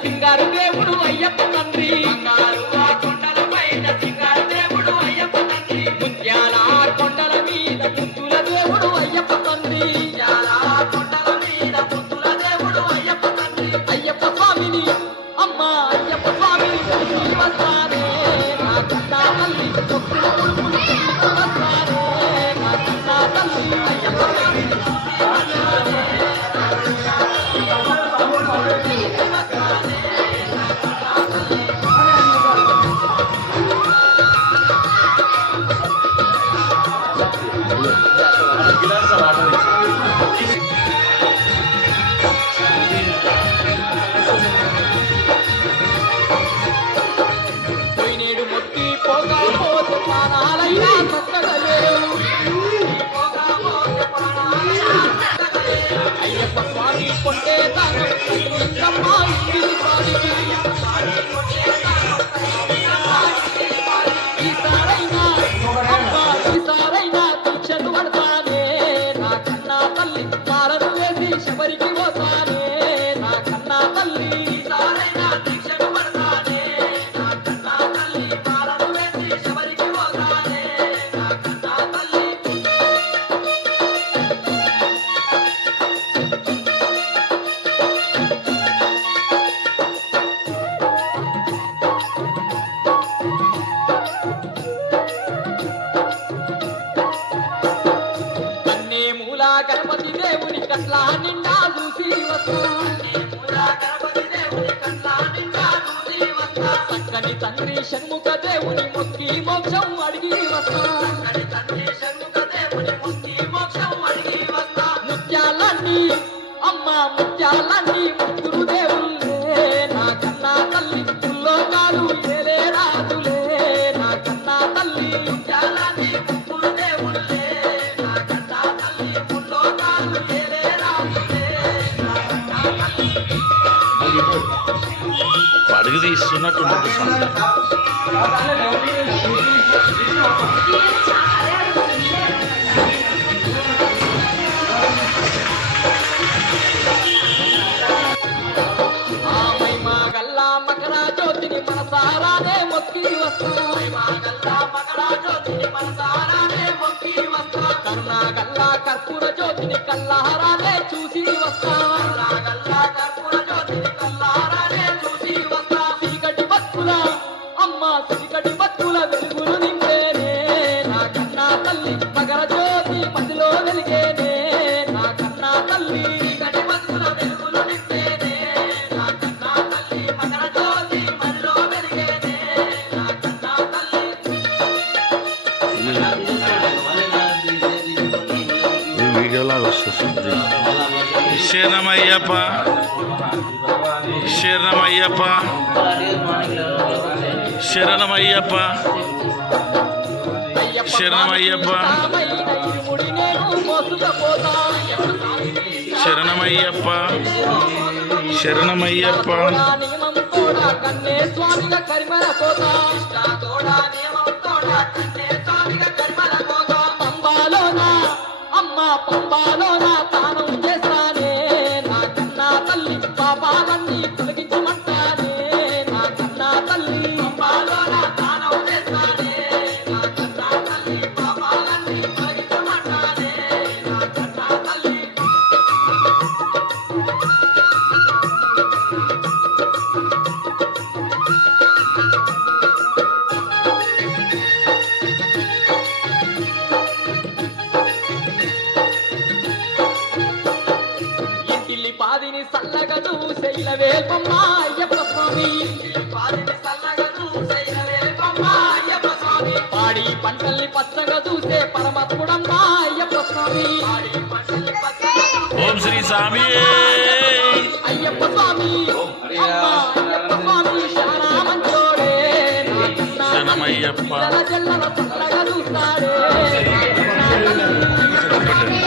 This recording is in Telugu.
సింగారు దేవుడు అయ్యప్ప తండ్రి బంగారు ఆ కొండల పైన సింగారు దేవుడు అయ్యప్ప తండ్రి ముత్యాల కొండల మీద ముత్తుల దేవుడు అయ్యప్ప తండ్రి ముత్యాల కొండల మీద ముత్తుల దేవుడు అయ్యప్ప తండ్రి అయ్యప్ప స్వామిని అమ్మ అయ్యప్ప స్వామిని వస్తానే నా కన్నా తల్లి తొక్కుల పులుపులు వస్తానే నా కన్నా తల్లి అయ్యప్ప స్వామిని పోయినేడు మొక్కి పోగా పోతే ప్రాణాలైనా చక్కగలేవు అయ్యప్ప స్వామి కొండే దానం ఇంద్రమ్మా ఇంటికి స్వామికి ఈసారైనా అమ్మా ఈసారైనా దీక్షను పడతానే నా కన్నా తల్లి మారను వేసి శబరికి పోతానే నా కన్నా తల్లి ఈసారైనా దీక్షను పడతానే నా కన్నా తల్లి మారను వేసి శబరికి పోతానే నా కన్నా తల్లి అన్నే మూల గణపతి దేవుని కట్ల నిండా చూసి వస్తా అన్నే మూల గణపతి దేవుని కట్ల నిండా చూసి వస్తా చక్కని తండ్రి షణ్ముఖ దేవుని మొక్కి మోక్షం అడిగి వస్తా చక్కని తండ్రి షణ్ముఖ దేవుని మొక్కి మోక్షం అడిగి వస్తా ముత్యాలన్నీ అమ్మ ముత్యాలన్నీ ముగ్గురు దేవుళ్ళే నా కన్నా తల్లి పుల్లోకాలు ఏలే రాజులే నా కన్నా తల్లి ముత్యాలన్నీ ముగ్గురు దేవుళ్ళే నా కన్నా తల్లి పుల్లోకాలు ఏలే రాజులే నా కన్నా తల్లి అడుగు తీస్తున్నట్టు మహిమా గల్లా మకరా జ్యోతిని మనసారానే మొక్కి వస్తా మహిమా గల్లా మకరా జ్యోతిని మనసారానే మొక్కి వస్తా కరుణా గల్లా కర్పూర జ్యోతిని కల్లారానే చూసి వస్తా కరుణా గల్లా కర్పూర జ్యోతిని కల్లారానే చూసి వస్తా చీకటి బతుకుల అమ్మ చీకటి బతుకుల వెలుగులు నింపేనే నా కన్నా తల్లి మకర జ్యోతి మధ్యలో వెలిగేనే నా కన్నా తల్లి చీకటి బతుకుల వెలుగులు నింపేనే నా కన్నా తల్లి మకర జ్యోతి మధ్యలో వెలిగేనే నా కన్నా తల్లి ఈ వీడియోలాగా వస్తుంది. శరణమయ్యప్ప శరణమయ్యప్ప శరణమయ్యప్ప శరణమయ్యప్ప శరణమయ్యప్ప శరణమయ్యప్ప పంబాలోనా తానం చేస్తానే నా కన్నా తల్లి పాపాలన్నీ తొలగించమంటానే నా కన్నా తల్లి పంబాలోనా తానం చేస్తానే నా కన్నా తల్లి పాపాలన్నీ తొలగించమంటానే నా కన్నా తల్లి ఇంటిల్లి పాదిని సల్లగా చూసైల వేల్పమ్మ అయ్యప్ప స్వామి ఇంటిల్లి పాదిని సల్లగా చూసైల వేల్పమ్మ అయ్యప్ప స్వామి పాడి పంటల్ని పచ్చగా చూసే పరమాత్ముడమ్మ అయ్యప్ప స్వామి పాడి పంటల్ని పచ్చగా ఓం శ్రీ స్వామి అయ్యప్ప స్వామి అమ్మ అయ్యప్ప స్వామి శానా మంచోడే నా కన్నా శరణమయ్యప్ప జల్లల సల్లగా చూస్తాడే నా కన్నా తల్లి